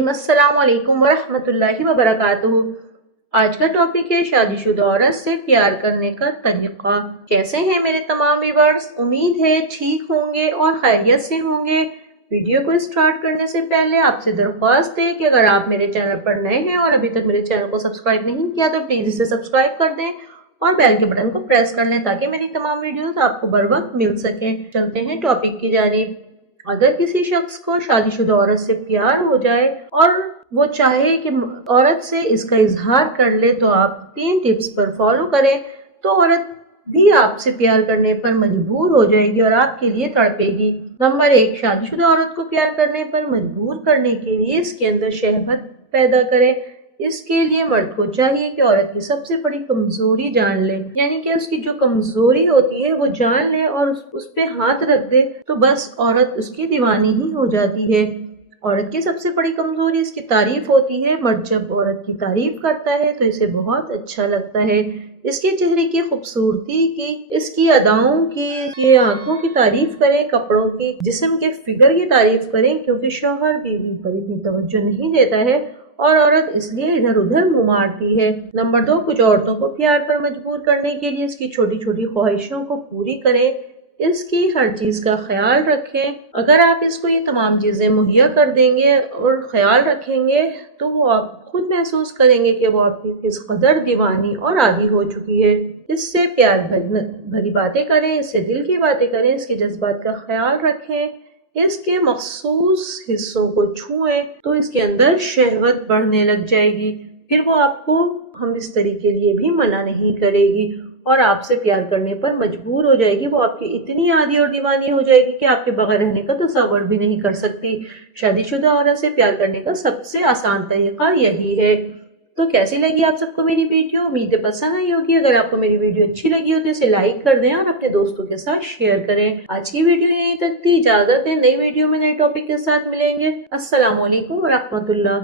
अस्सलाम वालेकुम वरहमतुल्लाहि वबरकातुहू। आज का टॉपिक है शादीशुदा औरत से प्यार करने का तरीका। कैसे हैं मेरे तमाम व्यूअर्स? उम्मीद है ठीक होंगे और खैरियत से होंगे। वीडियो को स्टार्ट करने से पहले आपसे दरख्वास्त है कि अगर आप मेरे चैनल पर नए हैं और अभी तक मेरे चैनल को सब्सक्राइब नहीं किया तो प्लीज इसे सब्सक्राइब कर दें और बेल के बटन को प्रेस कर लें ताकि मेरी तमाम वीडियोस आपको बर वक्त मिल सके। चलते हैं टॉपिक की जानिब। अगर किसी शख्स को शादीशुदा औरत से प्यार हो जाए और वो चाहे कि औरत से इसका इजहार कर ले तो आप 3 टिप्स पर फॉलो करें तो औरत भी आपसे प्यार करने पर मजबूर हो जाएगी और आपके लिए तड़पेगी। नंबर 1, शादीशुदा औरत को प्यार करने पर मजबूर करने के लिए इसके अंदर शहवत पैदा करें। इसके लिए मर्द को चाहिए कि औरत की सबसे बड़ी कमजोरी जान ले, यानी कि उसकी जो कमजोरी होती है वो जान ले और उस पे हाथ रख दे तो बस औरत उसकी दीवानी ही हो जाती है। औरत की सबसे बड़ी कमजोरी इसकी तारीफ होती है। मर्द जब औरत की तारीफ करता है तो इसे बहुत अच्छा लगता है। इसके चेहरे की खूबसूरती की, इसकी अदाओं की, आंखों की तारीफ करें, कपड़ों की, जिस्म के फिगर की तारीफ करें, क्योंकि शौहर बीवी पर इतनी तवज्जो नहीं देता है और औरत इसलिए इधर उधर मुंह मारती है। नंबर 2, कुछ औरतों को प्यार पर मजबूर करने के लिए इसकी छोटी छोटी ख्वाहिशों को पूरी करें, इसकी हर चीज का ख्याल रखें। अगर आप इसको ये तमाम चीजें मुहैया कर देंगे और ख्याल रखेंगे तो वो आप खुद महसूस करेंगे कि वो आपकी किस कदर दीवानी और आदी हो चुकी है। इससे प्यार भरी बातें करें, इससे दिल की बातें करें, इसके जज्बात का ख्याल रखें, इसके मखसूस हिस्सों को छुएं तो इसके अंदर शहवत बढ़ने लग जाएगी। फिर वो आपको हम इस तरीके के लिए भी मना नहीं करेगी और आपसे प्यार करने पर मजबूर हो जाएगी। वो आपकी इतनी आदी और दीवानी हो जाएगी कि आपके बगैर रहने का तसव्वुर भी नहीं कर सकती। शादीशुदा औरत से प्यार करने का सबसे आसान तरीका यही है। तो कैसी लगी आप सबको मेरी वीडियो? उम्मीद है पसंद आई होगी। अगर आपको मेरी वीडियो अच्छी लगी हो तो इसे लाइक कर दें और अपने दोस्तों के साथ शेयर करें। आज की वीडियो यहीं तक थी। इजाजत है, नई वीडियो में नए टॉपिक के साथ मिलेंगे। अस्सलाम वालेकुम व रहमतुल्लाह।